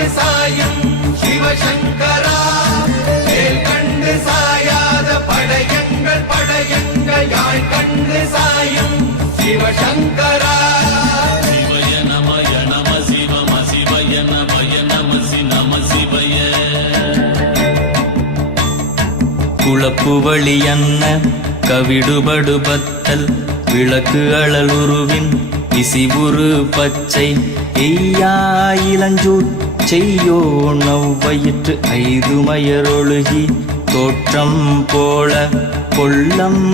கண்டு சாயும் சிவசங்கரா வேல் கண்டு சாயாத படையங்கள் படையங்கள் யாழ் கண்டு சாயும் சிவசங்கரா சிவய நமய நம சிவம சிவய நமய நம சி நம சிவய குளப்பு வழியன்ன கவிடுபடுபத்தல் விளக்கு அழல் உருவின் இசிவுரு பச்சை எய்யா இளஞ்சூர் செய்யோ நவ்வயிற்று ஐதுமயரொழுகி தோற்றம் போல கொள்ளம்